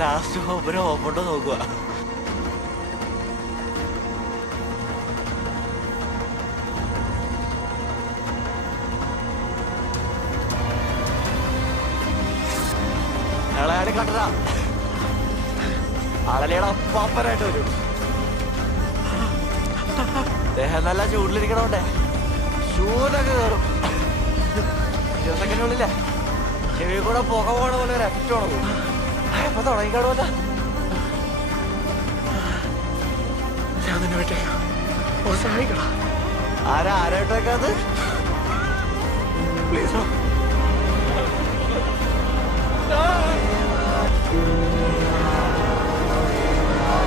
Last ഹോപ്പിന് ഹോപ്പുണ്ടോ നോക്കുക. അയാളെ കണ്ടടാ, ആളെയാണ് അപ്പാപ്പനായിട്ട് വരും. ദേഹം നല്ല ചൂടിലിരിക്കണോണ്ടേ ഷൂനൊക്കെ കയറും. 20 സെക്കൻഡിനുള്ളില്ലേ ചെവി കൂടെ പുക പോണ പോലെ ഒരു എഫക്റ്റാണ് പോകും. ഇപ്പൊ തുടങ്ങിക്കാണുമല്ല. ഞാൻ നിന്നെ വിട്ടേക്കാം, സഹായിക്കണം. ആരായിട്ടേക്കത് പ്ലീസ്.